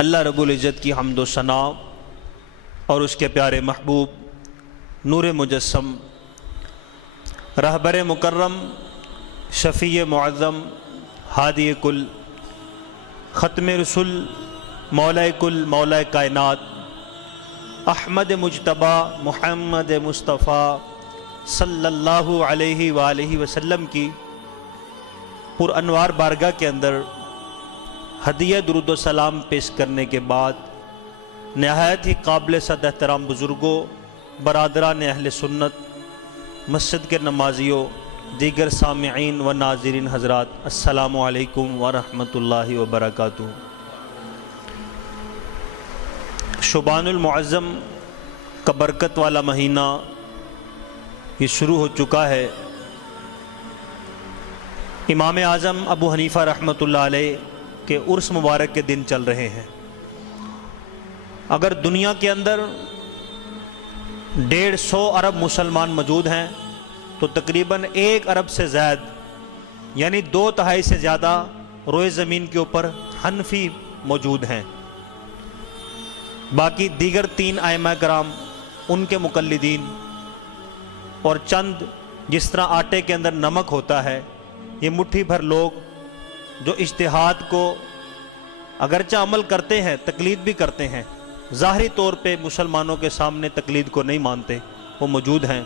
اللہ رب العزت کی حمد و ثنا اور اس کے پیارے محبوب نور مجسم رہبر مکرم شفیع معظم ہادی کل ختم رسول مولا کل مولا کائنات احمد مجتبی محمد مصطفیٰ صلی اللہ علیہ وآلہ وسلم کی پر انوار بارگاہ کے اندر ہدیہ درود و سلام پیش کرنے کے بعد نہایت ہی قابل صد احترام بزرگوں، برادران اہل سنت، مسجد کے نمازیوں، دیگر سامعین و ناظرین حضرات، السلام علیکم ورحمۃ اللہ وبرکاتہ۔ شعبان المعظم کا برکت والا مہینہ یہ شروع ہو چکا ہے۔ امام اعظم ابو حنیفہ رحمۃ اللہ علیہ کے عرس مبارک کے دن چل رہے ہیں۔ اگر دنیا کے اندر 150 ارب مسلمان موجود ہیں تو تقریباً 1 ارب سے زائد یعنی 2/3 سے زیادہ روئے زمین کے اوپر حنفی موجود ہیں۔ باقی دیگر 3 ائمہ کرام، ان کے مقلدین اور چند جس طرح آٹے کے اندر نمک ہوتا ہے، یہ مٹھی بھر لوگ جو اجتہاد کو اگرچہ عمل کرتے ہیں، تقلید بھی کرتے ہیں، ظاہری طور پہ مسلمانوں کے سامنے تقلید کو نہیں مانتے، وہ موجود ہیں۔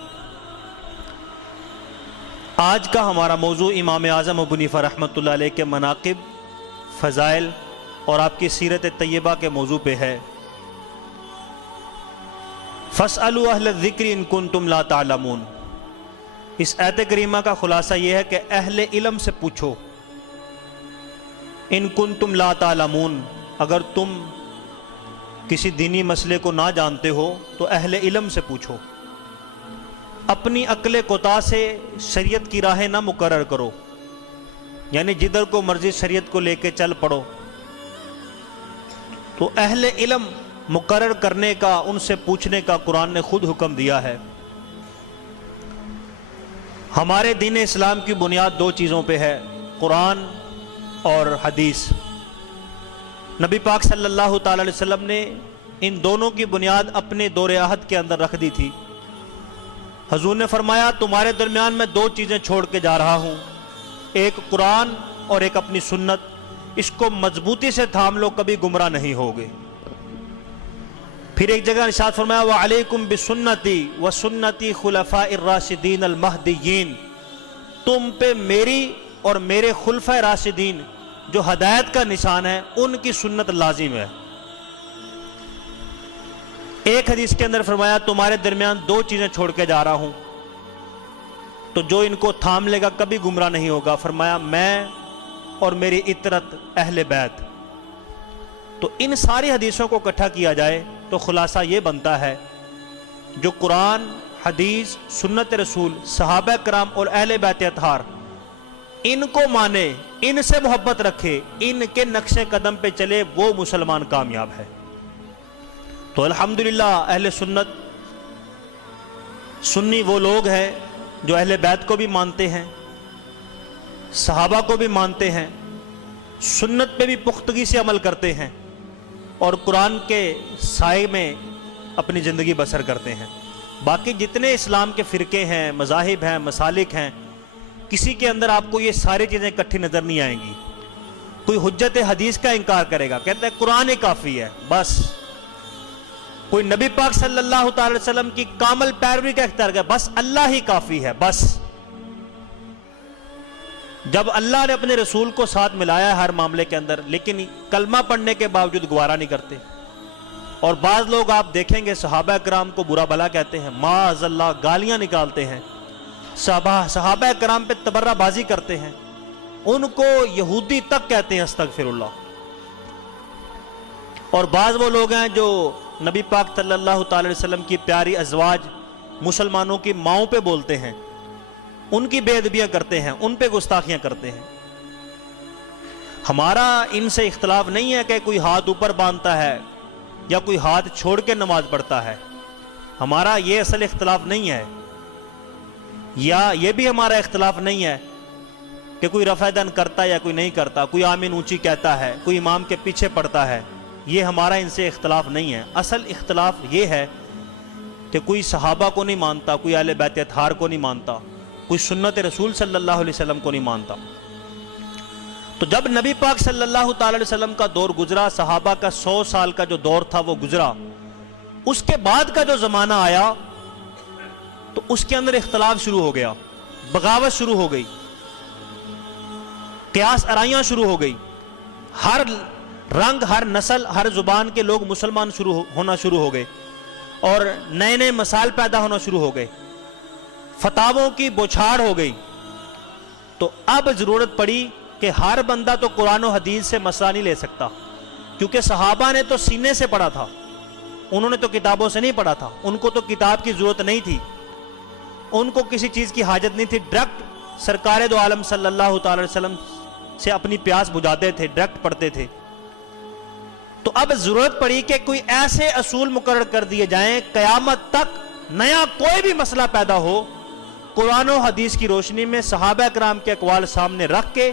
آج کا ہمارا موضوع امام اعظم ابو حنیفہ رحمۃ اللہ علیہ کے مناقب، فضائل اور آپ کی سیرت طیبہ کے موضوع پہ ہے۔ فَاسْأَلُوا أَهْلَ الذِّكْرِ إِن كُنتُمْ لَا تَعْلَمُونَ۔ اس آیت کریمہ کا خلاصہ یہ ہے کہ اہل علم سے پوچھو، ان کنتم لا تعلمون، اگر تم کسی دینی مسئلے کو نہ جانتے ہو تو اہل علم سے پوچھو۔ اپنی عقل کوتا سے شریعت کی راہیں نہ مقرر کرو، یعنی جدھر کو مرضی شریعت کو لے کے چل پڑو۔ تو اہل علم مقرر کرنے کا، ان سے پوچھنے کا قرآن نے خود حکم دیا ہے۔ ہمارے دین اسلام کی بنیاد 2 چیزوں پہ ہے، قرآن اور حدیث۔ نبی پاک صلی اللہ تعالی علیہ وسلم نے ان دونوں کی بنیاد اپنے دور عہد کے اندر رکھ دی تھی۔ حضور نے فرمایا تمہارے درمیان میں 2 چیزیں چھوڑ کے جا رہا ہوں، ایک قرآن اور ایک اپنی سنت، اس کو مضبوطی سے تھام لو، کبھی گمراہ نہیں ہوگے۔ پھر ایک جگہ ارشاد فرمایا وَعَلَيْكُمْ بِسُنَّتِي وَسُنَّتِ خُلَفَاءِ الرَّاشِدِينَ الْمَهْدِيِّينَ، تم پہ میری اور میرے خلفۂ راشدین جو ہدایت کا نشان ہے، ان کی سنت لازم ہے۔ ایک حدیث کے اندر فرمایا تمہارے درمیان 2 چیزیں چھوڑ کے جا رہا ہوں، تو جو ان کو تھام لے گا کبھی گمراہ نہیں ہوگا۔ فرمایا میں اور میری اطرت اہل بیت۔ تو ان ساری حدیثوں کو اکٹھا کیا جائے تو خلاصہ یہ بنتا ہے، جو قرآن، حدیث، سنت رسول، صحابہ کرام اور اہل بیت اطہار، ان کو مانے، ان سے محبت رکھے، ان کے نقش قدم پہ چلے، وہ مسلمان کامیاب ہے۔ تو الحمدللہ اہل سنت، سنی وہ لوگ ہیں جو اہل بیت کو بھی مانتے ہیں، صحابہ کو بھی مانتے ہیں، سنت پہ بھی پختگی سے عمل کرتے ہیں اور قرآن کے سائے میں اپنی زندگی بسر کرتے ہیں۔ باقی جتنے اسلام کے فرقے ہیں، مذاہب ہیں، مسالک ہیں، کسی کے اندر آپ کو یہ ساری چیزیں اکٹھی نظر نہیں آئیں گی۔ کوئی حجت حدیث کا انکار کرے گا، کہتا ہے قرآن ہی کافی ہے بس۔ کوئی نبی پاک صلی اللہ تعالی وسلم کی کامل پیروی کا اختیار کرے، بس اللہ ہی کافی ہے بس۔ جب اللہ نے اپنے رسول کو ساتھ ملایا ہے ہر معاملے کے اندر، لیکن کلمہ پڑھنے کے باوجود گوارا نہیں کرتے۔ اور بعض لوگ آپ دیکھیں گے صحابہ کرام کو برا بھلا کہتے ہیں، معاذ اللہ گالیاں نکالتے ہیں، صحابہ کرام پہ تبرہ بازی کرتے ہیں، ان کو یہودی تک کہتے ہیں، استغفر اللہ۔ اور بعض وہ لوگ ہیں جو نبی پاک صلی اللہ تعالی وسلم کی پیاری ازواج مسلمانوں کی ماؤں پہ بولتے ہیں، ان کی بے ادبیاں کرتے ہیں، ان پہ گستاخیاں کرتے ہیں۔ ہمارا ان سے اختلاف نہیں ہے کہ کوئی ہاتھ اوپر باندھتا ہے یا کوئی ہاتھ چھوڑ کے نماز پڑھتا ہے، ہمارا یہ اصل اختلاف نہیں ہے۔ یا یہ بھی ہمارا اختلاف نہیں ہے کہ کوئی رفع دن کرتا ہے یا کوئی نہیں کرتا، کوئی آمین اونچی کہتا ہے، کوئی امام کے پیچھے پڑتا ہے، یہ ہمارا ان سے اختلاف نہیں ہے. اصل اختلاف یہ ہے کہ کوئی صحابہ کو نہیں مانتا، کوئی اہل بیت اطہار کو نہیں مانتا، کوئی سنت رسول صلی اللہ علیہ وسلم کو نہیں مانتا. تو جب نبی پاک صلی اللہ تعالی علیہ وسلم کا دور گزرا، صحابہ کا 100 سال کا جو دور تھا وہ گزرا، اس کے بعد کا جو زمانہ آیا تو اس کے اندر اختلاف شروع ہو گیا، بغاوت شروع ہو گئی، قیاس آرائیاں شروع ہو گئی. ہر رنگ، ہر نسل، ہر زبان کے لوگ مسلمان ہونا شروع ہو گئے اور نئے نئے مسائل پیدا ہونا شروع ہو گئے، فتاووں کی بوچھاڑ ہو گئی. تو اب ضرورت پڑی کہ ہر بندہ تو قرآن و حدیث سے مسئلہ نہیں لے سکتا، کیونکہ صحابہ نے تو سینے سے پڑھا تھا، انہوں نے تو کتابوں سے نہیں پڑھا تھا، ان کو تو کتاب کی ضرورت نہیں تھی، ان کو کسی چیز کی حاجت نہیں تھی. ڈائریکٹ سرکار دو عالم صلی اللہ تعالی علیہ وسلم سے اپنی پیاس بجھاتے تھے، ڈائریکٹ پڑھتے تھے. تو اب ضرورت پڑی کہ کوئی ایسے اصول مقرر کر دیے جائیں، قیامت تک نیا کوئی بھی مسئلہ پیدا ہو، قرآن و حدیث کی روشنی میں صحابہ کرام کے اقوال سامنے رکھ کے،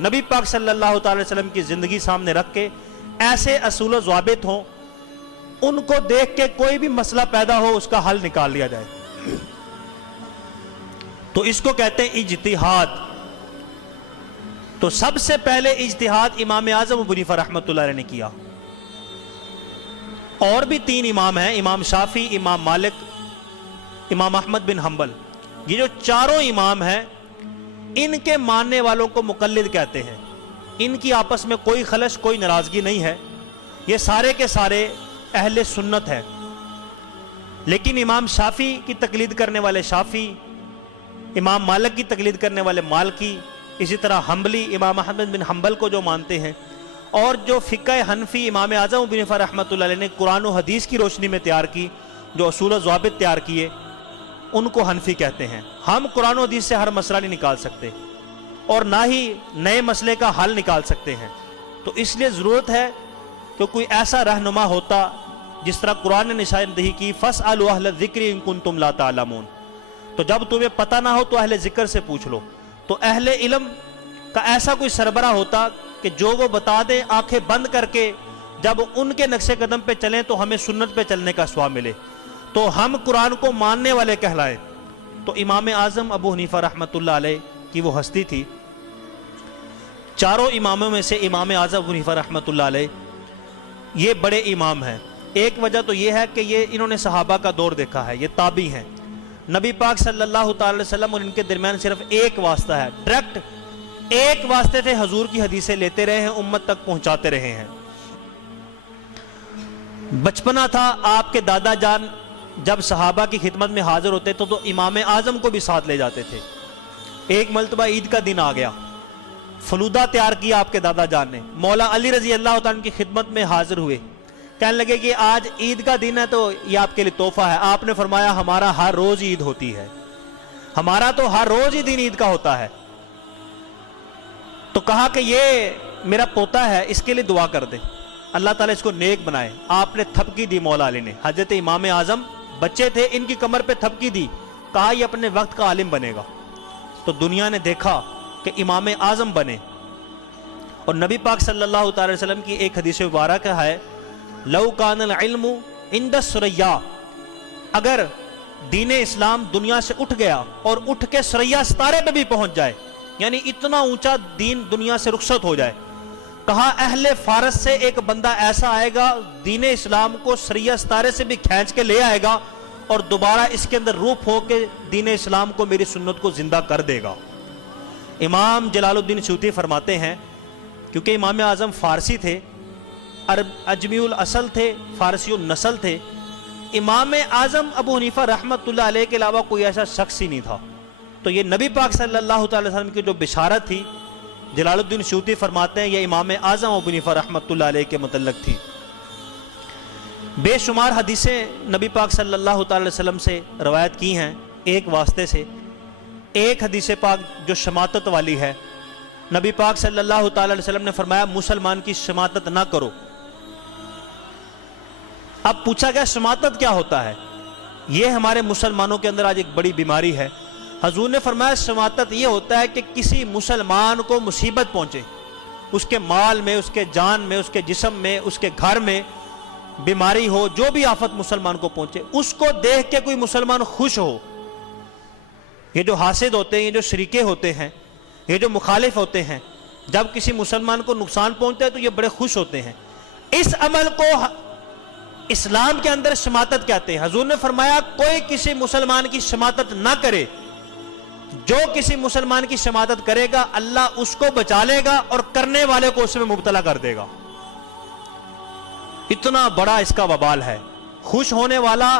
نبی پاک صلی اللہ تعالی وسلم کی زندگی سامنے رکھ کے ایسے اصول و ضوابط ہوں، ان کو دیکھ کے کوئی بھی مسئلہ پیدا ہو اس کا حل نکال لیا جائے. تو اس کو کہتے ہیں اجتہاد. تو سب سے پہلے اجتہاد امام اعظم ابو حنیفہ رحمۃ اللہ علیہ نے کیا. اور بھی 3 امام ہیں، امام شافعی، امام مالک، امام احمد بن حنبل. یہ جو چاروں امام ہیں ان کے ماننے والوں کو مقلد کہتے ہیں. ان کی آپس میں کوئی خلش، کوئی ناراضگی نہیں ہے، یہ سارے کے سارے اہل سنت ہیں. لیکن امام شافعی کی تقلید کرنے والے شافعی، امام مالک کی تقلید کرنے والے مالکی، اسی طرح حنبلی امام احمد بن حنبل کو جو مانتے ہیں، اور جو فقہ حنفی امام اعظم ابو حنیفہ رحمۃ اللہ علیہ نے قرآن و حدیث کی روشنی میں تیار کی، جو اصول و ضوابط تیار کیے، ان کو حنفی کہتے ہیں. ہم قرآن و حدیث سے ہر مسئلہ نہیں نکال سکتے اور نہ ہی نئے مسئلے کا حل نکال سکتے ہیں. تو اس لیے ضرورت ہے کہ کوئی ایسا رہنما ہوتا، جس طرح قرآن نے نشاندہی کی فَاسْأَلُوا أَهْلَ الذِّكْرِ إِن كُنتُمْ لَا تَعْلَمُونَ. تو جب تمہیں پتہ نہ ہو تو اہل ذکر سے پوچھ لو. تو اہل علم کا ایسا کوئی سربراہ ہوتا کہ جو وہ بتا دیں، آنکھیں بند کر کے جب ان کے نقش قدم پہ چلیں تو ہمیں سنت پہ چلنے کا ثواب ملے، تو ہم قرآن کو ماننے والے کہلائیں. تو امام اعظم ابو حنیفہ رحمۃ اللہ علیہ کی وہ ہستی تھی. چاروں اماموں میں سے امام اعظم ابو حنیفہ رحمۃ اللہ علیہ یہ بڑے امام ہیں. ایک وجہ تو یہ ہے کہ یہ انہوں نے صحابہ کا دور دیکھا ہے، یہ تابعی ہیں. نبی پاک صلی اللہ تعالی وسلم اور ان کے درمیان صرف ایک واسطہ ہے، ڈائریکٹ ایک واسطے سے حضور کی حدیثیں لیتے رہے ہیں، امت تک پہنچاتے رہے ہیں. بچپنا تھا، آپ کے دادا جان جب صحابہ کی خدمت میں حاضر ہوتے تو امام اعظم کو بھی ساتھ لے جاتے تھے. ایک مرتبہ عید کا دن آ گیا، فلودہ تیار کیا آپ کے دادا جان نے، مولا علی رضی اللہ تعالیٰ کی خدمت میں حاضر ہوئے، کہنے لگے کہ آج عید کا دن ہے تو یہ آپ کے لیے تحفہ ہے. آپ نے فرمایا ہمارا ہر روز عید ہوتی ہے، ہمارا تو ہر روز ہی دن عید کا ہوتا ہے. تو کہا کہ یہ میرا پوتا ہے، اس کے لیے دعا کر دے، اللہ تعالیٰ اس کو نیک بنائے. آپ نے تھپکی دی مولا علی نے. حضرت امام اعظم بچے تھے، ان کی کمر پہ تھپکی دی، کہا یہ اپنے وقت کا عالم بنے گا. تو دنیا نے دیکھا کہ امام اعظم بنے. اور نبی پاک صلی اللہ تعالی وسلم کی ایک حدیث مبارکہ ہے، لو کان العلم عند الثریا، اگر دین اسلام دنیا سے اٹھ گیا اور اٹھ کے ثریا ستارے پہ بھی پہنچ جائے، یعنی اتنا اونچا دین دنیا سے رخصت ہو جائے، کہا اہل فارس سے ایک بندہ ایسا آئے گا دین اسلام کو ثریا ستارے سے بھی کھینچ کے لے آئے گا اور دوبارہ اس کے اندر روح ہو کے دین اسلام کو، میری سنت کو زندہ کر دے گا. امام جلال الدین سیوطی فرماتے ہیں، کیونکہ امام اعظم فارسی تھے، اجمی الاصل تھے، فارسی النسل تھے، امام اعظم ابو حنیفہ رحمۃ اللہ علیہ کے علاوہ کوئی ایسا شخص ہی نہیں تھا. تو یہ نبی پاک صلی اللہ تعالی وسلم کی جو بشارت تھی، جلال الدین سیوطی فرماتے ہیں یہ امام اعظم ابو حنیفہ رحمۃ اللہ علیہ کے متعلق تھی. بے شمار حدیثیں نبی پاک صلی اللہ تعالی وسلم سے روایت کی ہیں ایک واسطے سے. ایک حدیث پاک جو شماتت والی ہے، نبی پاک صلی اللہ تعالی وسلم نے فرمایا مسلمان کی شماتت نہ کرو. اب پوچھا گیا شماتت کیا ہوتا ہے؟ یہ ہمارے مسلمانوں کے اندر آج ایک بڑی بیماری ہے. حضور نے فرمایا شماتت یہ ہوتا ہے کہ کسی مسلمان کو مصیبت پہنچے، اس کے مال میں، اس کے جان میں، اس کے جسم میں، اس کے گھر میں بیماری ہو، جو بھی آفت مسلمان کو پہنچے، اس کو دیکھ کے کوئی مسلمان خوش ہو۔ یہ جو حاسد ہوتے ہیں، یہ جو شریکے ہوتے ہیں، یہ جو مخالف ہوتے ہیں، جب کسی مسلمان کو نقصان پہنچتا ہے تو یہ بڑے خوش ہوتے ہیں۔ اس عمل کو اسلام کے اندر شماتت کہتے ہیں۔ حضور نے فرمایا کوئی کسی مسلمان کی شماتت نہ کرے، جو کسی مسلمان کی شماتت کرے گا اللہ اس کو بچا لے گا اور کرنے والے کو اس میں مبتلا کر دے گا۔ اتنا بڑا اس کا وبال ہے۔ خوش ہونے والا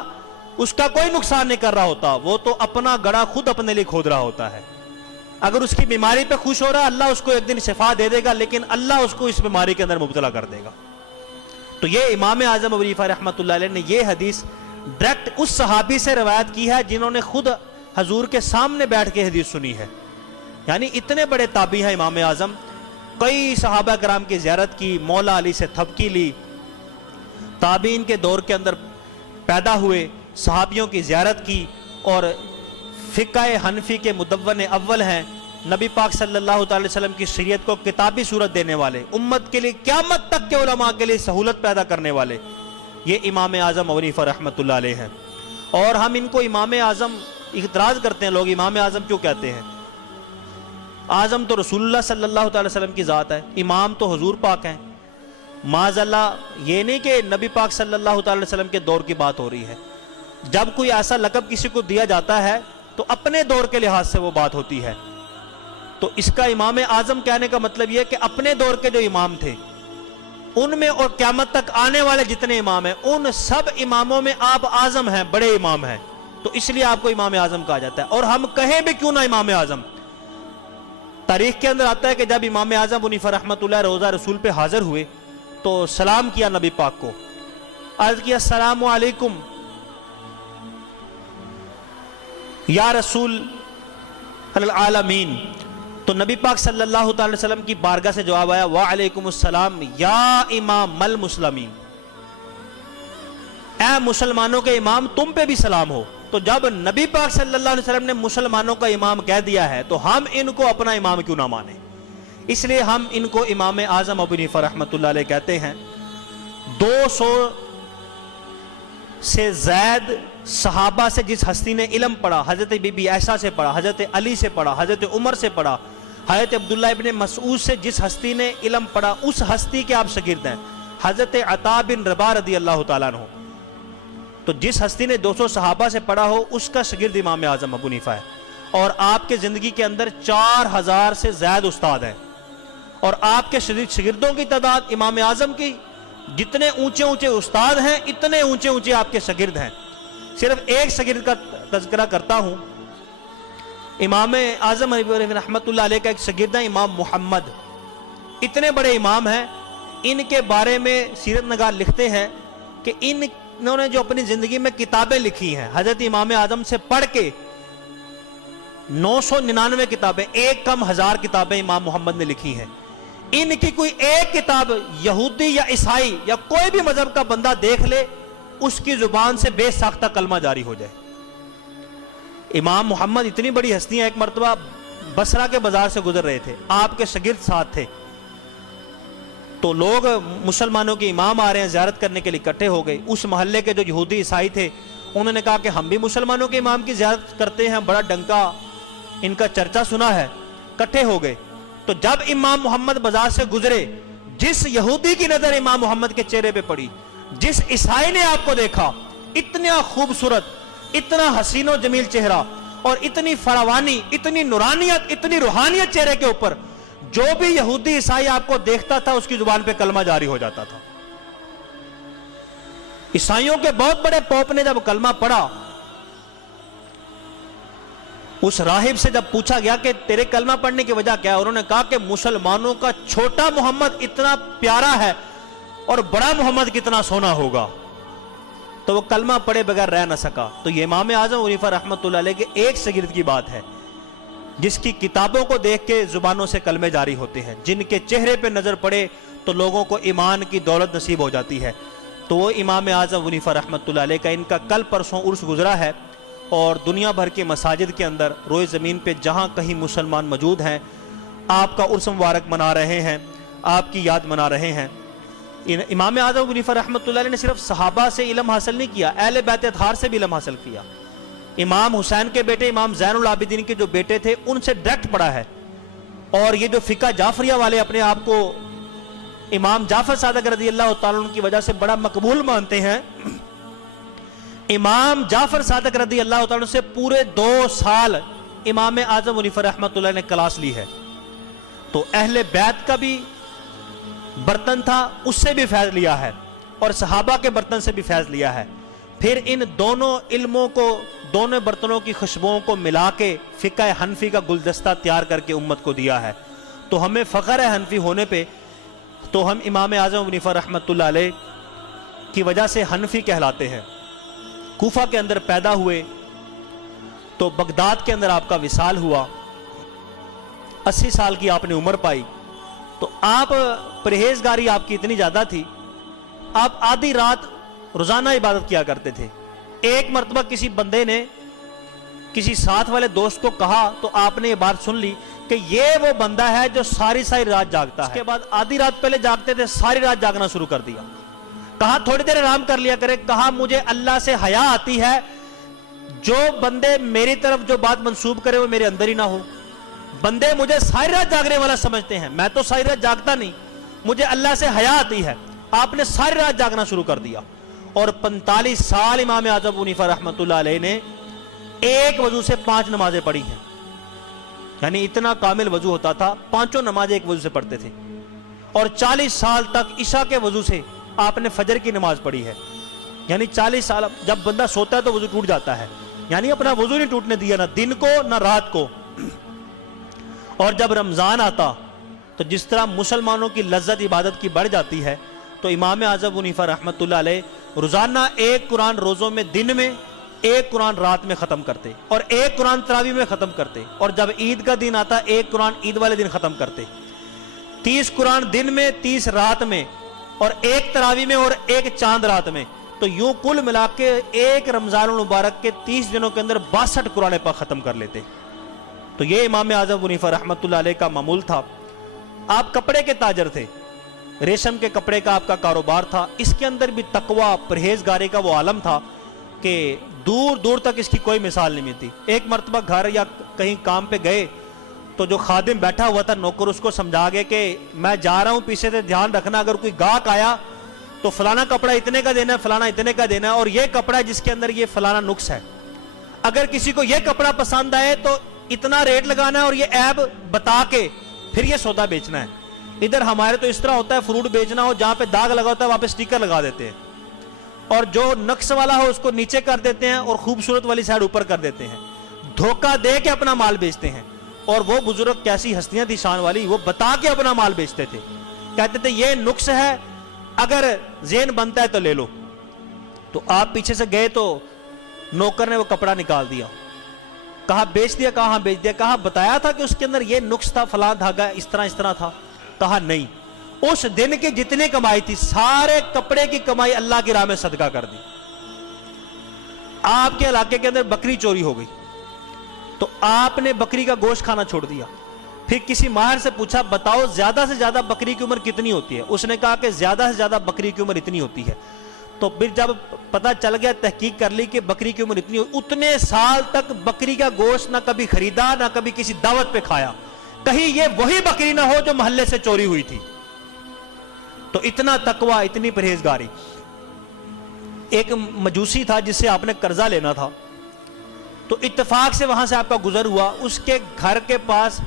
اس کا کوئی نقصان نہیں کر رہا ہوتا، وہ تو اپنا گڑھا خود اپنے لیے کھود رہا ہوتا ہے۔ اگر اس کی بیماری پہ خوش ہو رہا ہے اللہ اس کو ایک دن شفا دے دے گا، لیکن اللہ اس کو اس بیماری کے اندر مبتلا کر دے گا۔ تو یہ امام اعظم ابو حنیفہ رحمۃ اللہ علیہ نے یہ حدیث ڈائریکٹ اس صحابی سے روایت کی ہے جنہوں نے خود حضور کے سامنے بیٹھ کے حدیث سنی ہے۔ یعنی اتنے بڑے تابعی ہیں امام اعظم، کئی صحابہ کرام کی زیارت کی، مولا علی سے تھپکی لی، تابعین کے دور کے اندر پیدا ہوئے، صحابیوں کی زیارت کی، اور فقہ حنفی کے مدون اول ہیں، نبی پاک صلی اللہ تعالی وسلم کی شریعت کو کتابی صورت دینے والے، امت کے لیے قیامت تک کے علماء کے لیے سہولت پیدا کرنے والے، یہ امام اعظم ابو حنیفہ رحمۃ اللہ علیہ ہیں۔ اور ہم ان کو امام اعظم، اعتراض کرتے ہیں لوگ امام اعظم کیوں کہتے ہیں؟ اعظم تو رسول اللہ صلی اللہ تعالی وسلم کی ذات ہے، امام تو حضور پاک ہیں۔ معاذ اللہ، یہ نہیں کہ نبی پاک صلی اللہ تعالی وسلم کے دور کی بات ہو رہی ہے۔ جب کوئی ایسا لقب کسی کو دیا جاتا ہے تو اپنے دور کے لحاظ سے وہ بات ہوتی ہے۔ تو اس کا امام اعظم کہنے کا مطلب یہ کہ اپنے دور کے جو امام تھے ان میں اور قیامت تک آنے والے جتنے امام ہیں ان سب اماموں میں آپ اعظم ہیں، بڑے امام ہیں، تو اس لیے آپ کو امام اعظم کہا جاتا ہے۔ اور ہم کہیں بھی کیوں نہ امام اعظم، تاریخ کے اندر آتا ہے کہ جب امام اعظم ابو حنیفہ رحمۃ اللہ روزہ رسول پہ حاضر ہوئے تو سلام کیا نبی پاک کو، عرض کیا السلام علیکم یا رسول العالمین، تو نبی پاک صلی اللہ تعالی وسلم کی بارگاہ سے جواب آیا وعلیکم السلام یا امام المسلمین، اے مسلمانوں کے امام تم پہ بھی سلام ہو۔ تو جب نبی پاک صلی اللہ علیہ وسلم نے مسلمانوں کا امام کہہ دیا ہے تو ہم ان کو اپنا امام کیوں نہ مانیں؟ اس لیے ہم ان کو امام اعظم ابو حنیفہ رحمۃ اللہ علیہ کہتے ہیں۔ 200 سے زائد صحابہ سے جس ہستی نے علم پڑھا، حضرت بی بی عائشہ سے پڑھا، حضرت علی سے پڑھا، حضرت عمر سے پڑھا، حضرت عبداللہ ابن مسعود سے جس ہستی نے علم پڑھا، اس ہستی کے آپ شاگرد ہیں، حضرت عطا بن رباح رضی اللہ تعالیٰ عنہ۔ تو جس ہستی نے 200 صحابہ سے پڑھا ہو اس کا شاگرد امام اعظم ابو حنیفہ ہے، اور آپ کے زندگی کے اندر 4000 سے زائد استاد ہیں، اور آپ کے شاگردوں کی تعداد امام اعظم کی جتنے اونچے اونچے استاد ہیں اتنے اونچے اونچے آپ کے شاگرد ہیں۔ صرف ایک شاگرد کا تذکرہ کرتا ہوں، امام اعظم رحمۃ اللہ علیہ کا ایک شاگرد ہے امام محمد، اتنے بڑے امام ہیں، ان کے بارے میں سیرت نگار لکھتے ہیں کہ انہوں نے جو اپنی زندگی میں کتابیں لکھی ہیں حضرت امام اعظم سے پڑھ کے 999 کتابیں، ایک کم 1000 کتابیں امام محمد نے لکھی ہیں۔ ان کی کوئی ایک کتاب یہودی یا عیسائی یا کوئی بھی مذہب کا بندہ دیکھ لے اس کی زبان سے بے ساختہ کلمہ جاری ہو جائے۔ امام محمد اتنی بڑی ہستیاں، ایک مرتبہ بصرہ کے بازار سے گزر رہے تھے، آپ کے شاگرد ساتھ تھے، تو لوگ مسلمانوں کے امام آ رہے ہیں زیارت کرنے کے لیے اکٹھے ہو گئے۔ اس محلے کے جو یہودی عیسائی تھے انہوں نے کہا کہ ہم بھی مسلمانوں کے امام کی زیارت کرتے ہیں، بڑا ڈنکا ان کا چرچا سنا ہے، اکٹھے ہو گئے۔ تو جب امام محمد بازار سے گزرے، جس یہودی کی نظر امام محمد کے چہرے پہ پڑی، جس عیسائی نے آپ کو دیکھا، اتنا خوبصورت، اتنا حسین و جمیل چہرہ، اور اتنی فراوانی، اتنی نورانیت، اتنی روحانیت چہرے کے اوپر، جو بھی یہودی عیسائی آپ کو دیکھتا تھا اس کی زبان پہ کلمہ جاری ہو جاتا تھا۔ عیسائیوں کے بہت بڑے پوپ نے جب کلمہ پڑھا، اس راہب سے جب پوچھا گیا کہ تیرے کلمہ پڑھنے کی وجہ کیا ہے، انہوں نے کہا کہ مسلمانوں کا چھوٹا محمد اتنا پیارا ہے اور بڑا محمد کتنا سونا ہوگا، تو وہ کلمہ پڑھے بغیر رہ نہ سکا۔ تو یہ امام اعظم ابو حنیفہ رحمۃ اللہ علیہ کے ایک شاگرد کی بات ہے جس کی کتابوں کو دیکھ کے زبانوں سے کلمے جاری ہوتے ہیں، جن کے چہرے پہ نظر پڑے تو لوگوں کو ایمان کی دولت نصیب ہو جاتی ہے۔ تو وہ امام اعظم ابو حنیفہ رحمۃ اللہ علیہ کا ان کا کل پرسوں عرس گزرا ہے، اور دنیا بھر کے مساجد کے اندر روئے زمین پہ جہاں کہیں مسلمان موجود ہیں آپ کا عرس مبارک منا رہے ہیں۔ آپ کی یاد منا رہے ہیں۔ امام اعظم ابو حنیفہ رحمۃ اللہ علیہ نے صرف صحابہ سے علم حاصل نہیں کیا، اہل بیت اطہار سے بھی علم حاصل کیا۔ امام حسین کے بیٹے امام زین العابدین کے جو بیٹے تھے ان سے ڈائریکٹ پڑھا ہے، اور یہ جو فقہ جعفریہ والے اپنے آپ کو امام جعفر صادق رضی اللہ تعالیٰ عنہ کی وجہ سے بڑا مقبول مانتے ہیں، امام جعفر صادق رضی اللہ تعالیٰ عنہ سے پورے 2 سال امام اعظم ابو حنیفہ رحمۃ اللہ نے کلاس لی ہے۔ تو اہل بیت کا بھی برتن تھا، اس سے بھی فیض لیا ہے، اور صحابہ کے برتن سے بھی فیض لیا ہے۔ پھر ان دونوں علموں کو، دونوں برتنوں کی خوشبوؤں کو ملا کے فقہ حنفی کا گلدستہ تیار کر کے امت کو دیا ہے۔ تو ہمیں فخر ہے حنفی ہونے پہ، تو ہم امام اعظم ابو حنیفہ رحمۃ اللہ علیہ کی وجہ سے حنفی کہلاتے ہیں۔ کوفہ کے اندر پیدا ہوئے تو بغداد کے اندر آپ کا وصال ہوا، 80 سال کی آپ نے عمر پائی۔ تو آپ پرہیزگاری آپ کی اتنی زیادہ تھی، آپ آدھی رات روزانہ عبادت کیا کرتے تھے۔ ایک مرتبہ کسی بندے نے کسی ساتھ والے دوست کو کہا تو آپ نے یہ بات سن لی کہ یہ وہ بندہ ہے جو ساری رات جاگتا ہے۔ اس کے بعد آدھی رات پہلے جاگتے تھے، ساری رات جاگنا شروع کر دیا۔ کہا تھوڑی دیر آرام کر لیا کرے، کہا مجھے اللہ سے حیا آتی ہے، جو بندے میری طرف جو بات منسوب کرے وہ میرے اندر ہی نہ ہو۔ بندے مجھے ساری رات جاگنے والا سمجھتے ہیں، میں تو ساری رات جاگتا نہیں، مجھے اللہ سے حیا آتی ہے۔ آپ نے ساری رات جاگنا شروع کر دیا، اور 45 سال امام اعظم ابو حنیفہ رحمۃ اللہ علیہ نے ایک وضو سے 5 نمازیں پڑھی ہیں، یعنی اتنا کامل وضو ہوتا تھا، 5 نمازیں ایک وضو سے پڑھتے تھے۔ اور 40 سال تک عشاء کے وضو سے آپ نے فجر کی نماز پڑھی ہے، یعنی 40 سال۔ جب بندہ سوتا ہے تو وضو ٹوٹ جاتا ہے، یعنی اپنا وضو نہیں ٹوٹنے دیا، نہ دن کو نہ رات کو۔ اور جب رمضان آتا تو جس طرح مسلمانوں کی لذت عبادت کی بڑھ جاتی ہے، تو امام اعظم ابو حنیفہ رحمۃ اللہ علیہ روزانہ 1 قرآن روزوں میں، دن میں 1 قرآن رات میں ختم کرتے، اور 1 قرآن تراویح میں ختم کرتے، اور جب عید کا دن آتا 1 قرآن عید والے دن ختم کرتے۔ 30 قرآن دن میں، 30 رات میں، اور 1 تراویح میں، اور 1 چاند رات میں۔ تو یوں کل ملا کے 1 رمضان المبارک کے 30 دنوں کے اندر 62 قرآن پاک ختم کر لیتے۔ تو یہ امام اعظم ابو حنیفہ رحمۃ اللہ علیہ کا معمول تھا۔ آپ کپڑے کے تاجر تھے، ریشم کے کپڑے کا آپ کا کاروبار تھا، اس کے اندر بھی تقوی پرہیزگاری کا وہ عالم تھا کہ دور دور تک اس کی کوئی مثال نہیں ملتی۔ ایک مرتبہ گھر یا کہیں کام پہ گئے تو جو خادم بیٹھا ہوا تھا، نوکر، اس کو سمجھا گئے کہ میں جا رہا ہوں، پیچھے سے دھیان رکھنا، اگر کوئی گاہک آیا تو فلانا کپڑا اتنے کا دینا ہے، فلانا اتنے کا دینا ہے، اور یہ کپڑا جس کے اندر یہ فلانا نقص ہے، اگر کسی کو یہ کپڑا پسند آئے تو اتنا ریٹ لگانا ہے، اور یہ عیب بتا کے پھر یہ سودا بیچنا ہے۔ ادھر ہمارے تو اس طرح ہوتا ہے، فروٹ بیچنا ہو، جہاں پہ داغ لگا ہوتا ہے وہاں پہ سٹیکر لگا دیتے ہیں، اور جو نقص والا ہو اس کو نیچے کر دیتے ہیں، اور خوبصورت والی سائڈ اوپر کر دیتے ہیں، دھوکہ دے کے اپنا مال بیچتے ہیں۔ اور وہ بزرگ کیسی ہستیاں تھی شان والی، وہ بتا کے اپنا مال بیچتے تھے، کہتے تھے یہ نقص ہے، اگر ذہن بنتا ہے تو لے لو۔ تو آپ پیچھے سے گئے تو نوکر نے وہ کپڑا نکال دیا، کہا بیچ دیا؟ کہا ہاں بیچ دیا۔ کہا بتایا تھا کہ اس کے اندر یہ نقص تھا، فلاں دھاگا اس طرح تھا؟ کہا نہیں۔ اس دن کی جتنی کمائی تھی، سارے کپڑے کی کمائی اللہ کی راہ میں صدقہ کر دی۔ آپ کے علاقے کے اندر بکری چوری ہو گئی تو آپ نے بکری کا گوشت کھانا چھوڑ دیا۔ پھر کسی ماہر سے پوچھا بتاؤ زیادہ سے زیادہ بکری کی عمر کتنی ہوتی ہے؟ اس نے کہا کہ زیادہ سے زیادہ بکری کی عمر اتنی ہوتی ہے۔ تو پھر جب پتہ چل گیا، تحقیق کر لی کہ بکری کی عمر اتنی ہوئی، اتنے سال تک بکری کا گوشت نہ کبھی خریدا نہ کبھی کسی دعوت پہ کھایا، کہیں یہ وہی بکری نہ ہو جو محلے سے چوری ہوئی تھی۔ تو اتنا تقوی، اتنی پرہیزگاری۔ ایک مجوسی تھا جس سے آپ نے قرضہ لینا تھا، تو اتفاق سے وہاں سے آپ کا گزر ہوا، اس کے گھر کے پاس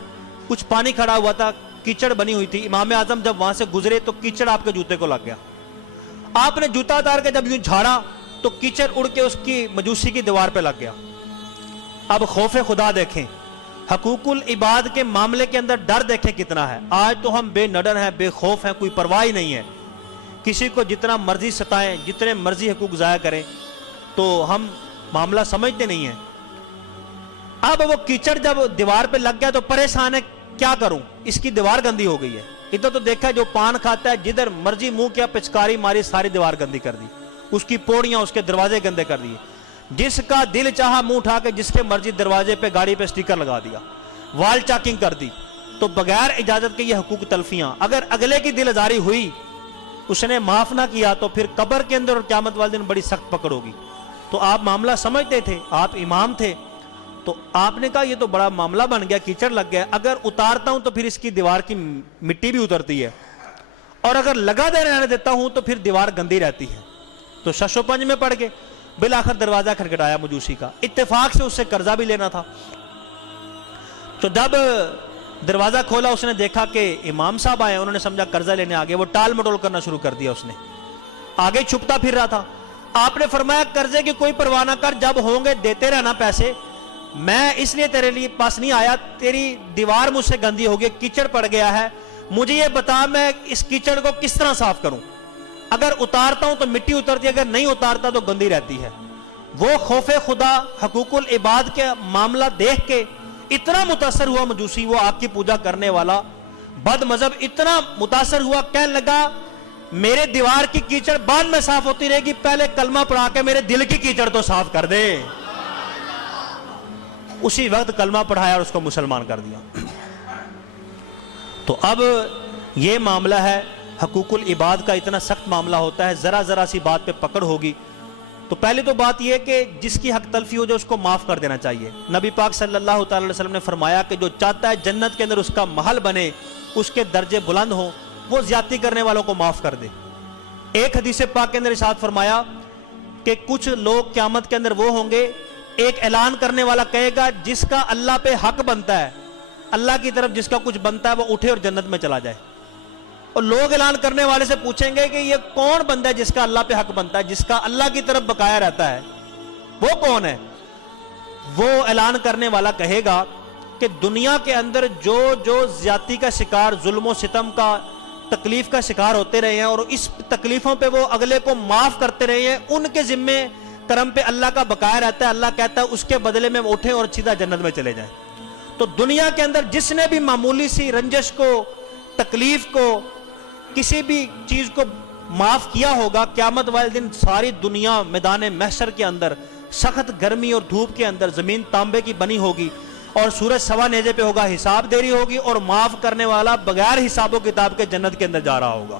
کچھ پانی کھڑا ہوا تھا، کیچڑ بنی ہوئی تھی۔ امام اعظم جب وہاں سے گزرے تو کیچڑ آپ کے جوتے کو لگ گیا۔ آپ نے جوتا اتار کے جب یوں جھاڑا تو کیچڑ اڑ کے اس کی مجوسی کی دیوار پہ لگ گیا۔ اب خوف خدا دیکھیں، حقوق العباد کے معاملے کے اندر ڈر دیکھیں کتنا ہے۔ آج تو ہم بے نڈر ہیں، بے خوف ہیں، کوئی پرواہ ہی نہیں ہے، کسی کو جتنا مرضی ستائیں، جتنے مرضی حقوق ضائع کریں، تو ہم معاملہ سمجھتے نہیں ہیں۔ اب وہ کیچڑ جب دیوار پہ لگ گیا تو پریشان ہے، کیا کروں، اس کی دیوار گندی ہو گئی ہے۔ ادھر تو دیکھا جو پان کھاتا ہے، جدھر مرضی منہ کیا پچکاری ماری، ساری دیوار گندی کر دی، اس کی پوڑیاں، اس کے دروازے گندے کر دیے۔ جس کا دل چاہا منہ اٹھا کے جس کے مرضی دروازے پہ، گاڑی پہ سٹیکر لگا دیا، وال چاکنگ کر دی۔ تو بغیر اجازت کے یہ حقوق تلفیاں، اگر اگلے کی دل آزاری ہوئی، اس نے معاف نہ کیا، تو پھر قبر کے اندر اور قیامت والے دن بڑی سخت پکڑ ہوگی۔ تو آپ معاملہ سمجھتے تھے، آپ امام تھے، تو آپ نے کہا یہ تو بڑا معاملہ بن گیا، کیچڑ لگ گیا، اگر اتارتا ہوں تو پھر اس کی دیوار کی مٹی بھی اترتی ہے، اور اگر لگا دے رہنے دیتا ہوں تو پھر دیوار گندی رہتی ہے۔ تو شش و پنج میں پڑ کے بالآخر دروازہ کھٹکھٹایا مجوسی کا، اتفاق سے اس سے قرضہ بھی لینا تھا۔ تو جب دروازہ کھولا، اس نے دیکھا کہ امام صاحب آئے، انہوں نے سمجھا قرضہ لینے آگے، وہ ٹال مٹول کرنا شروع کر دیا، اس نے آگے چھپتا پھر رہا تھا۔ آپ نے فرمایا قرضے کی کوئی پرواہ نہ کر، جب ہوں گے دیتے رہنا پیسے، میں اس لیے تیرے لیے پاس نہیں آیا، تیری دیوار مجھ سے گندی ہو گئی، کیچڑ پڑ گیا ہے، مجھے یہ بتا میں اس کیچڑ کو کس طرح صاف کروں، اگر اتارتا ہوں تو مٹی اترتی ہے، اگر نہیں اتارتا تو گندی رہتی ہے۔ وہ خوف خدا حقوق العباد کے معاملہ دیکھ کے اتنا متاثر ہوا مجوسی، وہ آگ کی پوجا کرنے والا بد مذہب اتنا متاثر ہوا، کہنے لگا میرے دیوار کی کیچڑ بعد میں صاف ہوتی رہے گی، پہلے کلمہ پڑھا کے میرے دل کی کیچڑ تو صاف کر دے۔ اسی وقت کلمہ پڑھایا اور اس کو مسلمان کر دیا۔ تو اب یہ معاملہ ہے، حقوق العباد کا اتنا سخت معاملہ ہوتا ہے، ذرا ذرا سی بات پہ پکڑ ہوگی تو پہلی تو بات یہ کہ جس کی حق تلفی ہو جائے اس کو معاف کر دینا چاہیے۔ نبی پاک صلی اللہ تعالی وسلم نے فرمایا کہ جو چاہتا ہے جنت کے اندر اس کا محل بنے، اس کے درجے بلند ہوں، وہ زیادتی کرنے والوں کو معاف کر دے۔ ایک حدیث پاک کے اندر ارشاد فرمایا کہ کچھ لوگ قیامت کے اندر وہ ہوں گے، ایک اعلان کرنے والا کہے گا جس کا اللہ پہ حق بنتا ہے، اللہ کی طرف جس کا کچھ بنتا ہے وہ اٹھے اور جنت میں چلا جائے۔ اور لوگ اعلان کرنے والے سے پوچھیں گے کہ یہ کون بندہ ہے جس کا اللہ پہ حق بنتا ہے، جس کا اللہ کی طرف بقایا رہتا ہے، وہ کون ہے؟ وہ اعلان کرنے والا کہے گا کہ دنیا کے اندر جو جو زیادتی کا شکار، ظلم و ستم کا، تکلیف کا شکار ہوتے رہے ہیں اور اس تکلیفوں پہ وہ اگلے کو معاف کرتے رہے ہیں، ان کے ذمے کرم پہ اللہ کا بقایا رہتا ہے، اللہ کہتا ہے اس کے بدلے میں اٹھیں اور سیدھا جنت میں چلے جائیں۔ تو دنیا کے اندر جس نے بھی معمولی سی رنجش کو، تکلیف کو، کسی بھی چیز کو معاف کیا ہوگا، قیامت والے دن ساری دنیا میدان محشر کے اندر سخت گرمی اور دھوپ کے اندر زمین تانبے کی بنی ہوگی اور سورج سوا نیزے پہ ہوگا، حساب دیری ہوگی اور معاف کرنے والا بغیر حساب و کتاب کے جنت کے اندر جا رہا ہوگا۔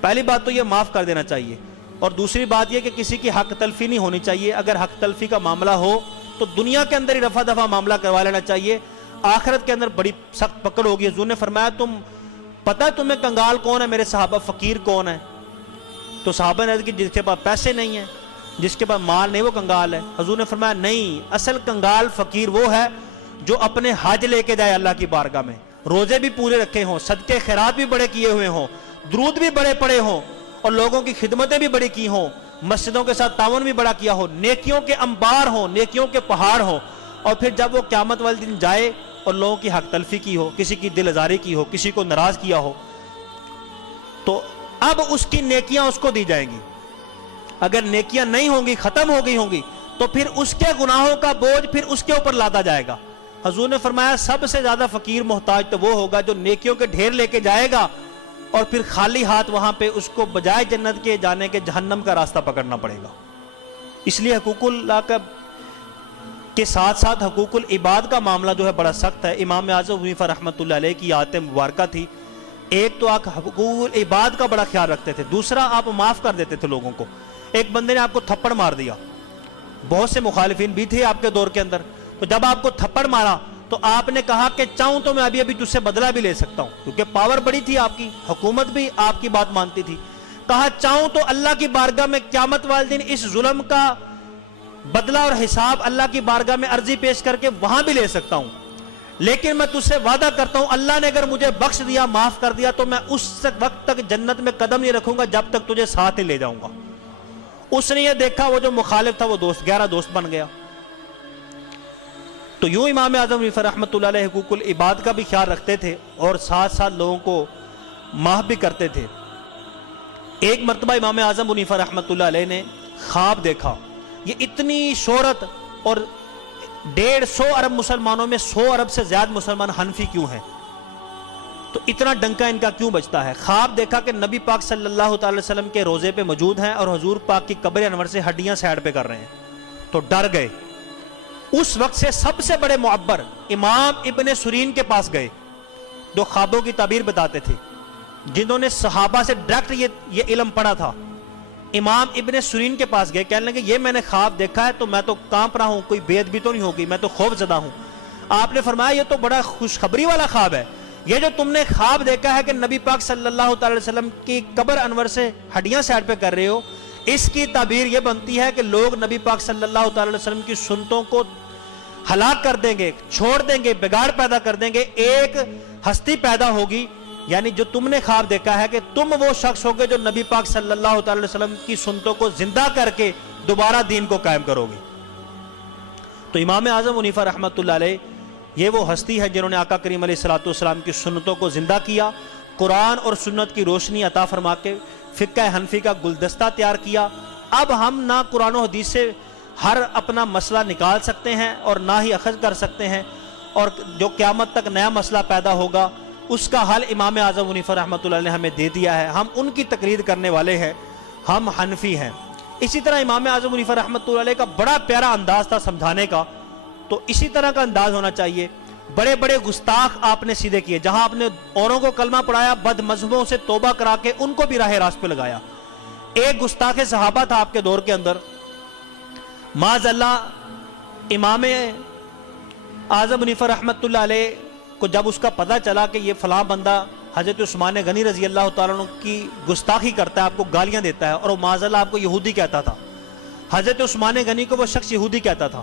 پہلی بات تو یہ معاف کر دینا چاہیے، اور دوسری بات یہ کہ کسی کی حق تلفی نہیں ہونی چاہیے۔ اگر حق تلفی کا معاملہ ہو تو دنیا کے اندر ہی رفع دفع معاملہ کروا لینا چاہیے، آخرت کے اندر بڑی سخت پکڑ ہوگی۔ حضور نے فرمایا تم پتہ ہے تمہیں کنگال کون ہے میرے صحابہ، فقیر کون ہے؟ تو صحابہ نے کہ جس کے پاس پیسے نہیں ہیں، جس کے پاس مال نہیں وہ کنگال ہے۔ حضور نے فرمایا نہیں، اصل کنگال فقیر وہ ہے جو اپنے حج لے کے جائے اللہ کی بارگاہ میں، روزے بھی پورے رکھے ہوں، صدقے خیرات بھی بڑے کیے ہوئے ہوں، درود بھی بڑے پڑے ہوں، اور لوگوں کی خدمتیں بھی بڑی کی ہوں، مسجدوں کے ساتھ تعاون بھی بڑا کیا ہو، نیکیوں کے انبار ہوں، نیکیوں کے پہاڑ ہوں، اور پھر جب وہ قیامت والے دن جائے اور لوگوں کی حق تلفی کی ہو، کسی کی دل آزاری کی ہو، کسی کو ناراض کیا ہو، تو اب اس کی نیکیاں اس کو دی جائیں گی۔ اگر نیکیاں نہیں ہوں گی، ختم ہو گئی ہوں گی، تو پھر اس کے گناہوں کا بوجھ پھر اس کے اوپر لادا جائے گا۔ حضور نے فرمایا سب سے زیادہ فقیر محتاج تو وہ ہوگا جو نیکیوں کے ڈھیر لے کے جائے گا اور پھر خالی ہاتھ وہاں پہ اس کو بجائے جنت کے جانے کے جہنم کا راستہ پکڑنا پڑے گا۔ اس لیے حقوق اللہ کے ساتھ ساتھ حقوق العباد کا معاملہ جو ہے بڑا سخت ہے۔ امام اعظم ابو حنیفہ رحمۃ اللہ علیہ کی عادت مبارکہ تھی، ایک تو آپ حقوق العباد کا بڑا خیال رکھتے تھے، دوسرا آپ معاف کر دیتے تھے لوگوں کو۔ ایک بندے نے آپ کو تھپڑ مار دیا، بہت سے مخالفین بھی تھے آپ کے دور کے اندر، تو جب آپ کو تھپڑ مارا تو آپ نے کہا کہ چاہوں تو میں ابھی ابھی تجھ سے بدلہ بھی لے سکتا ہوں، کیونکہ پاور بڑی تھی آپ کی، حکومت بھی آپ کی بات مانتی تھی۔ کہا چاہوں تو اللہ کی بارگاہ میں قیامت والے دن اس ظلم کا بدلہ اور حساب اللہ کی بارگاہ میں عرضی پیش کر کے وہاں بھی لے سکتا ہوں، لیکن میں تجھ سے وعدہ کرتا ہوں اللہ نے اگر مجھے بخش دیا، معاف کر دیا، تو میں اس وقت تک جنت میں قدم نہیں رکھوں گا جب تک تجھے ساتھ ہی لے جاؤں گا۔ اس نے یہ دیکھا وہ جو مخالف تھا وہ گہرا دوست بن گیا۔ تو یوں امام اعظم حنیفہ رحمۃ اللہ علیہ حقوق العباد کا بھی خیال رکھتے تھے اور ساتھ ساتھ لوگوں کو معاف بھی کرتے تھے۔ ایک مرتبہ امام اعظم حنیفہ رحمۃ اللہ علیہ نے خواب دیکھا، یہ اتنی شہرت اور 150 ارب مسلمانوں میں 100 ارب سے زیادہ مسلمان حنفی کیوں ہیں، تو اتنا ڈنکا ان کا کیوں بجتا ہے؟ خواب دیکھا کہ نبی پاک صلی اللہ تعالی وسلم کے روزے پہ موجود ہیں اور حضور پاک کی قبر انور سے ہڈیاں سائڈ پہ کر رہے ہیں، تو ڈر گئے۔ اس وقت سے سب سے بڑے معبر امام ابن سیرین کے پاس گئے جو خوابوں کی تعبیر بتاتے تھے، جنہوں نے صحابہ سے ڈائریکٹ یہ علم پڑھا تھا، امام ابن سیرین کے پاس گئے، کہنے لگے یہ میں نے خواب دیکھا ہے تو میں تو کانپ رہا ہوں، کوئی بے ادبی تو نہیں ہوگی، میں تو خوف زدہ ہوں۔ آپ نے فرمایا یہ تو بڑا خوشخبری والا خواب ہے، یہ جو تم نے خواب دیکھا ہے کہ نبی پاک صلی اللہ تعالی وسلم کی قبر انور سے ہڈیاں سائڈ پہ کر رہے ہو، اس کی تعبیر یہ بنتی ہے کہ لوگ نبی پاک صلی اللہ تعالی وسلم کی سنتوں کو ہلاک کر دیں گے، چھوڑ دیں گے، بگاڑ پیدا کر دیں گے، ایک ہستی پیدا ہوگی، یعنی جو تم نے خواب دیکھا ہے کہ تم وہ شخص ہوگے جو نبی پاک صلی اللہ تعالی وسلم کی سنتوں کو زندہ کر کے دوبارہ دین کو قائم کرو گی۔ تو امام اعظم حنیفہ رحمۃ اللہ علیہ یہ وہ ہستی ہے جنہوں نے آقا کریم علیہ الصلوۃ والسلام کی سنتوں کو زندہ کیا، قرآن اور سنت کی روشنی عطا فرما کے فقہ حنفی کا گلدستہ تیار کیا۔ اب ہم نہ قرآن و حدیث سے ہر اپنا مسئلہ نکال سکتے ہیں اور نہ ہی اخذ کر سکتے ہیں، اور جو قیامت تک نیا مسئلہ پیدا ہوگا اس کا حل امام اعظم حنیفہ رحمۃ اللہ نے ہمیں دے دیا ہے، ہم ان کی تقلید کرنے والے ہیں، ہم حنفی ہیں۔ اسی طرح امام اعظم حنیفہ رحمۃ اللہ علیہ کا بڑا پیارا انداز تھا سمجھانے کا، تو اسی طرح کا انداز ہونا چاہیے۔ بڑے بڑے گستاخ آپ نے سیدھے کیے، جہاں آپ نے اوروں کو کلمہ پڑھایا، بد مذہبوں سے توبہ کرا کے ان کو بھی راہ راست پہ لگایا۔ ایک گستاخ صحابہ تھا آپ کے دور کے اندر، معاذ اللہ امام اعظم حنیفہ رحمۃ اللہ علیہ کو جب اس کا پتہ چلا کہ یہ فلاں بندہ حضرت عثمان غنی رضی اللہ تعالیٰ عنہ کی گستاخی کرتا ہے، آپ کو گالیاں دیتا ہے، اور وہ معاذ اللہ آپ کو یہودی کہتا تھا، حضرت عثمان غنی کو وہ شخص یہودی کہتا تھا،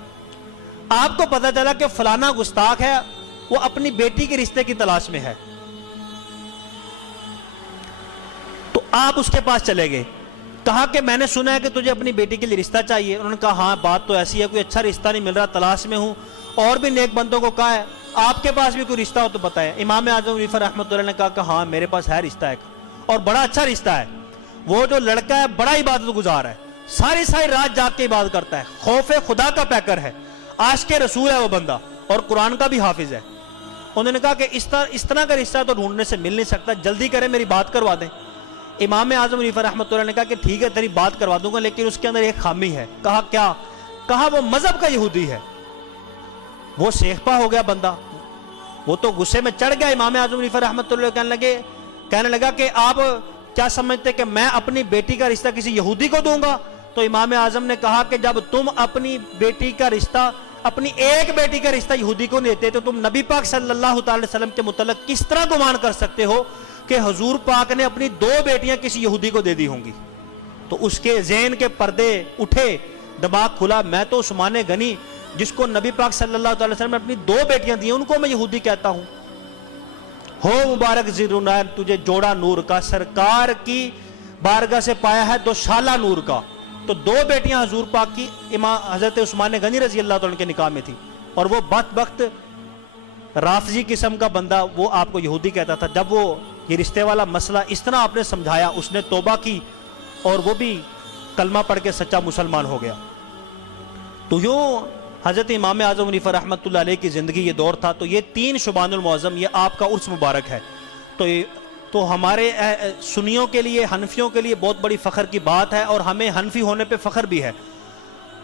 آپ کو پتہ چلا کہ فلانا گستاخ ہے، وہ اپنی بیٹی کے رشتے کی تلاش میں ہے، تو آپ اس کے پاس چلے گئے، کہا کہ میں نے سنا ہے کہ تجھے اپنی بیٹی کے لیے رشتہ چاہیے۔ انہوں نے کہا ہاں بات تو ایسی ہے، کوئی اچھا رشتہ نہیں مل رہا، تلاش میں ہوں، اور بھی نیک بندوں کو کہا ہے آپ کے پاس بھی کوئی رشتہ ہو تو بتائیں۔ امام اعظم حنیفہ رحمۃ اللہ نے کہا کہ ہاں میرے پاس ہے رشتہ ایک، اور بڑا اچھا رشتہ ہے، وہ جو لڑکا ہے بڑا عبادت گزار ہے، ساری رات جاگ کے عبادت کرتا ہے، خوف خدا کا پیکر ہے، عاشق رسول ہے وہ بندہ، اور قرآن کا بھی حافظ ہے۔ انہوں نے کہا کہ اس طرح کا رشتہ تو ڈھونڈنے سے مل نہیں سکتا، جلدی کریں میری بات کروا دیں۔ امام اعظم حنیفہ رحمۃ اللہ نے کہا کہ ٹھیک ہے تیری بات کروا دوں گا، لیکن اس کے اندر ایک خامی ہے۔ کہا کیا؟ کہا وہ مذہب کا یہودی ہے۔ وہ سیخپا ہو گیا بندہ، وہ تو غصے میں چڑھ گیا۔ امام اعظم حنیفہ رحمۃ اللہ کہنے لگا کہ آپ کیا سمجھتے کہ میں اپنی بیٹی کا رشتہ کسی یہودی کو دوں گا؟ تو امام اعظم نے کہا کہ جب تم اپنی بیٹی کا رشتہ، اپنی ایک بیٹی کا رشتہ یہودی کو دیتے تو تم نبی پاک صلی اللہ تعالی وسلم کے متعلق کس طرح گمان کر سکتے ہو کہ حضور پاک نے اپنی 2 بیٹیاں کسی یہودی کو دے دی ہوں گی؟ تو اس کے ذہن کے پردے اٹھے، دماغ کھلا، میں تو عثمان غنی جس کو نبی پاک صلی اللہ تعالی وسلم نے اپنی 2 بیٹیاں دی ہیں ان کو میں یہودی کہتا ہوں؟ ہو مبارک زیرونین تجھے جوڑا نور کا، سرکار کی بارگاہ سے پایا ہے 2 شالہ نور کا۔ تو 2 بیٹیاں حضور پاک کی امام حضرت عثمان غنی رضی اللہ تعالیٰ کے نکاح میں تھی، اور وہ بدبخت رافضی قسم کا بندہ وہ آپ کو یہودی کہتا تھا۔ جب وہ یہ رشتے والا مسئلہ اس طرح آپ نے سمجھایا، اس نے توبہ کی اور وہ بھی کلمہ پڑھ کے سچا مسلمان ہو گیا۔ تو یوں حضرت امام اعظم حنیفہ رحمۃ اللہ علیہ کی زندگی یہ دور تھا۔ تو یہ 3 شعبان المعظم یہ آپ کا عرس مبارک ہے، تو ہمارے سنیوں کے لیے، حنفیوں کے لیے بہت بڑی فخر کی بات ہے، اور ہمیں حنفی ہونے پہ فخر بھی ہے۔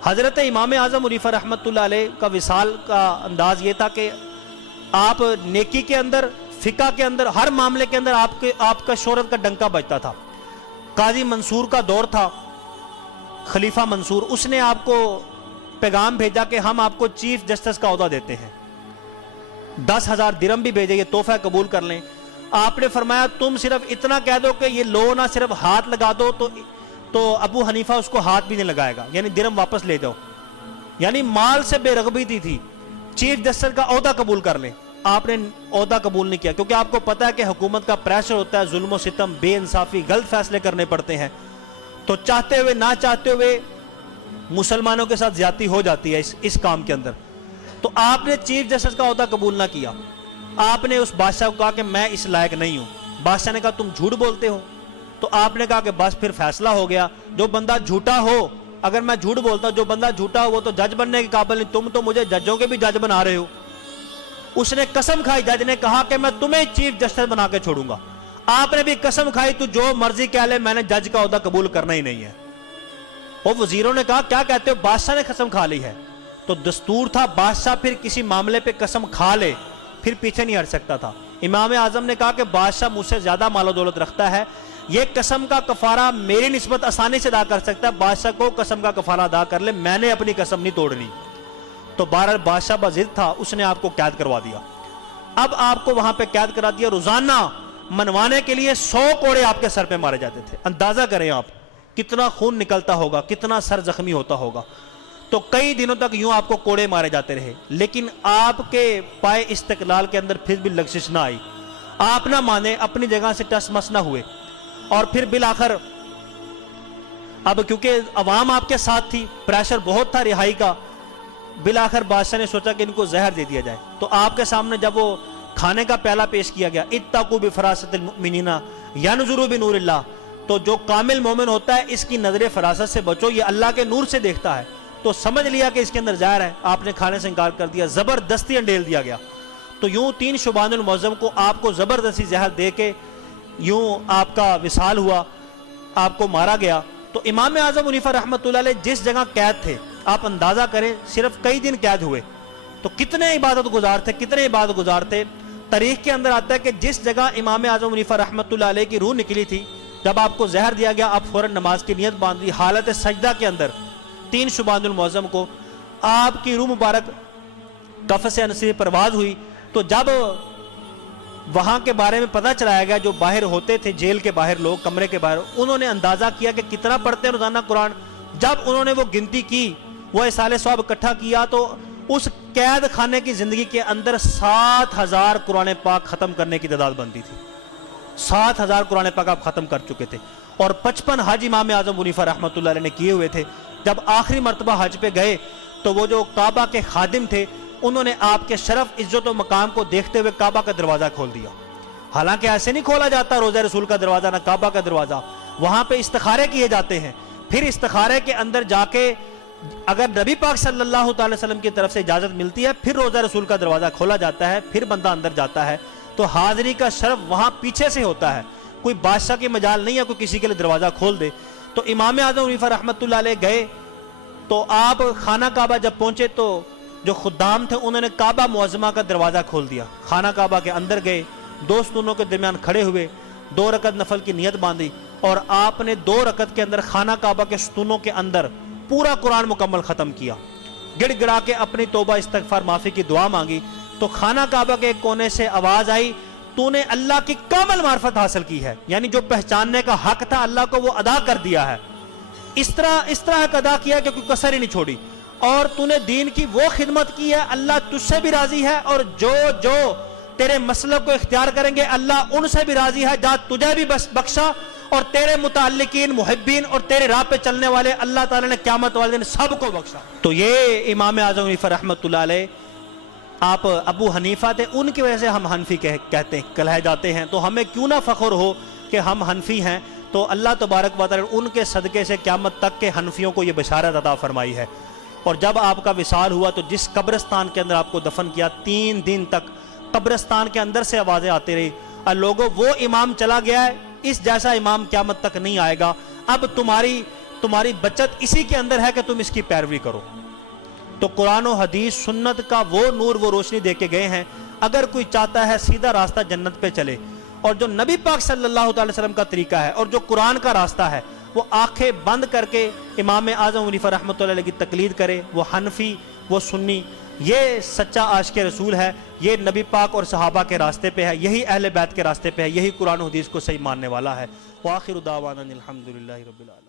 حضرت امام اعظم حنیفہ رحمۃ اللہ علیہ کا وصال کا انداز یہ تھا کہ آپ نیکی کے اندر، فقہ کے اندر، ہر معاملے کے اندر آپ کا شہرت کا ڈنکا بجتا تھا۔ قاضی منصور کا دور تھا، خلیفہ منصور، اس نے آپ کو پیغام بھیجا کہ ہم آپ کو چیف جسٹس کا عہدہ دیتے ہیں، 10,000 درہم بھی بھیجے، یہ تحفہ قبول کر لیں۔ آپ نے فرمایا تم صرف اتنا کہہ دو کہ یہ لو نہ صرف ہاتھ لگا دو، تو ابو حنیفہ اس کو ہاتھ بھی نہیں لگائے گا، یعنی درہم واپس لے جاؤ، یعنی مال سے بے رغبتی تھی، چیف جسٹس کا عہدہ قبول کر لیں۔ آپ نے عہدہ قبول نہیں کیا، کیونکہ آپ کو پتا ہے کہ حکومت کا پریشر ہوتا ہے، ظلم و ستم، بے انصافی، غلط فیصلے کرنے پڑتے ہیں، تو چاہتے ہوئے نہ چاہتے ہوئے مسلمانوں کے ساتھ زیادتی ہو جاتی ہے اس کام کے اندر۔ تو آپ نے چیف جسٹس کا عہدہ قبول نہ کیا، آپ نے اس بادشاہ کو کہا کہ میں اس لائق نہیں ہوں۔ بادشاہ نے کہا تم جھوٹ بولتے ہو، تو آپ نے کہا کہ بس پھر فیصلہ ہو گیا، جو بندہ جھوٹا ہو، اگر میں جھوٹ بولتا ہوں، جو بندہ جھوٹا ہو وہ تو جج بننے کے قابل نہیں، تم تو مجھے ججوں کے بھی جج بنا رہے ہو۔ اس نے قسم کھائی، جج نے کہا کہ میں تمہیں چیف جسٹس بنا کے چھوڑوں گا۔ آپ نے بھی قسم کھائی تو جو مرضی کہہ لے، میں نے جج کا عہدہ قبول کرنا ہی نہیں ہے۔ اور وزیروں نے کہا کیا کہتے ہو؟ بادشاہ نے قسم کھا لی ہے۔ تو دستور تھا بادشاہ پھر کسی معاملے پہ قسم کھا لے پھر پیچھے نہیں ہٹ سکتا تھا۔ امام اعظم نے کہا کہ بادشاہ مجھ سے زیادہ مال و دولت رکھتا ہے، یہ قسم کا کفارہ میری نسبت آسانی سے ادا کر سکتا ہے، بادشاہ کو قسم کا کفارہ ادا کر لے، میں نے اپنی قسم نہیں توڑنی۔ تو بہرحال بادشاہ بضد تھا، اس نے آپ کو قید کروا دیا۔ اب آپ کو وہاں پہ قید کرا دیا، روزانہ منوانے کے لیے 100 کوڑے آپ کے سر پہ مارے جاتے تھے۔ اندازہ کریں آپ کتنا خون نکلتا ہوگا، کتنا سر زخمی ہوتا ہوگا۔ تو کئی دنوں تک یوں آپ کو کوڑے مارے جاتے رہے، لیکن آپ کے پائے استقلال کے اندر پھر بھی لغزش نہ آئی، آپ نہ مانے، اپنی جگہ سے ٹس مس نہ ہوئے۔ اور پھر بالآخر اب کیونکہ عوام آپ کے ساتھ تھی، پریشر بہت تھا رہائی کا، بالآخر بادشاہ نے سوچا کہ ان کو زہر دے دیا جائے۔ تو آپ کے سامنے جب وہ کھانے کا پیالہ پیش کیا گیا، اتقوا بفراست المؤمنین ینظروا بنور اللہ، تو جو کامل مومن ہوتا ہے اس کی نظر فراست سے بچو، یہ اللہ کے نور سے دیکھتا ہے۔ تو سمجھ لیا کہ اس کے اندر زہر ہے، آپ نے کھانے سے انکار کر دیا، زبردستی انڈیل دیا گیا۔ تو یوں 3 شعبان المعظم کو آپ کو زبردستی زہر دے کے یوں آپ کا وصال ہوا، آپ کو مارا گیا۔ تو امام اعظم حنیفہ رحمۃ اللہ علیہ جس جگہ قید تھے، آپ اندازہ کریں صرف کئی دن قید ہوئے، تو کتنے عبادت گزار تھے۔ تاریخ کے اندر آتا ہے کہ جس جگہ امام اعظم حنیفہ رحمۃ اللہ علیہ کی روح نکلی تھی، جب آپ کو زہر دیا گیا، آپ فوراً نماز کی نیت باندھ دی، حالت سجدہ کے اندر 3 شعبان المعظم کو آپ کی روح مبارک کف سے انسی پرواز ہوئی۔ تو جب وہاں کے بارے میں پتہ چلایا گیا، جو باہر ہوتے تھے جیل کے باہر لوگ، کمرے کے باہر، انہوں نے اندازہ کیا کہ کتنا پڑھتے ہیں روزانہ قرآن۔ جب انہوں نے وہ گنتی کی، وہ اصال ثواب اکٹھا کیا، تو اس قید خانے کی زندگی کے اندر 7000 قرآن پاک ختم کرنے کی تعداد بنتی تھی۔ 7000 قرآن پاک آپ ختم کر چکے تھے، اور 55 حج امام اعظم حنیفہ رحمۃ اللہ علیہ نے کیے ہوئے تھے۔ جب آخری مرتبہ حج پہ گئے تو وہ جو کعبہ کے خادم تھے، انہوں نے آپ کے شرف، عزت و مقام کو دیکھتے ہوئے کعبہ کا دروازہ کھول دیا۔ حالانکہ ایسے نہیں کھولا جاتا روضہ رسول کا دروازہ، نہ کعبہ کا دروازہ، وہاں پہ استخارے کیے جاتے ہیں۔ پھر استخارے کے اندر جا کے اگر نبی پاک صلی اللہ تعالی وسلم کی طرف سے اجازت ملتی ہے، پھر روضہ رسول کا دروازہ کھولا جاتا ہے، پھر بندہ اندر جاتا ہے۔ تو حاضری کا شرف وہاں پیچھے سے ہوتا ہے، کوئی بادشاہ کی مجال نہیں ہے کوئی کسی کے لیے دروازہ کھول دے۔ تو امام اعظم حنیفہ رحمۃ اللہ علیہ گئے، تو آپ خانہ کعبہ جب پہنچے تو جو خدام تھے انہوں نے کعبہ معظمہ کا دروازہ کھول دیا، خانہ کعبہ کے اندر گئے، 2 ستونوں کے درمیان کھڑے ہوئے، 2 رکعت نفل کی نیت باندھی، اور آپ نے 2 رکعت کے اندر خانہ کعبہ کے ستونوں کے اندر پورا قرآن مکمل ختم کیا، گڑ گڑا کے اپنی توبہ استغفار معافی کی دعا مانگی۔ تو خانہ کعبہ کے ایک کونے سے آواز آئی، تو نے اللہ کی کامل معرفت حاصل کی ہے، یعنی جو پہچاننے کا حق تھا اللہ کو وہ ادا کر دیا ہے، اس طرح حق ادا کیا کہ کوئی کسر ہی نہیں چھوڑی، اور تو نے دین کی وہ خدمت کی ہے، اللہ تجھ سے بھی راضی ہے، اور جو تیرے مسلک کو اختیار کریں گے اللہ ان سے بھی راضی ہے، جا تجھے بھی بخشا، اور تیرے متعلقین محبین اور تیرے راہ پہ چلنے والے اللہ تعالیٰ نے قیامت والے دن سب کو بخشا۔ تو یہ امام اعظم حنیفہ رحمۃ اللہ علیہ، آپ ابو حنیفہ تھے، ان کی وجہ سے ہم حنفی کہتے ہیں، کہلائے جاتے ہیں۔ تو ہمیں کیوں نہ فخر ہو کہ ہم حنفی ہیں، تو اللہ تبارک و تعالیٰ ان کے صدقے سے قیامت تک کے حنفیوں کو یہ بشارت عطا فرمائی ہے۔ اور جب آپ کا وصال ہوا تو جس قبرستان کے اندر آپ کو دفن کیا، 3 دن تک قبرستان کے اندر سے آوازیں آتی رہی، اور لوگوں وہ امام چلا گیا ہے، اس جیسا امام قیامت تک نہیں آئے گا، اب تمہاری بچت اسی کے اندر ہے کہ تم اس کی پیروی کرو۔ تو قرآن و حدیث سنت کا وہ نور، وہ روشنی دے کے گئے ہیں، اگر کوئی چاہتا ہے سیدھا راستہ جنت پہ چلے، اور جو نبی پاک صلی اللہ تعالی وسلم کا طریقہ ہے اور جو قرآن کا راستہ ہے، وہ آنکھیں بند کر کے امام اعظم حنیفہ رحمۃ اللہ علیہ کی تقلید کرے، وہ حنفی، وہ سنی، یہ سچا عاشق رسول ہے، یہ نبی پاک اور صحابہ کے راستے پہ ہے، یہی اہل بیت کے راستے پہ ہے، یہی قرآن و حدیث کو صحیح ماننے والا ہے۔ وآخر دعوانا الحمدللہ رب العالمین۔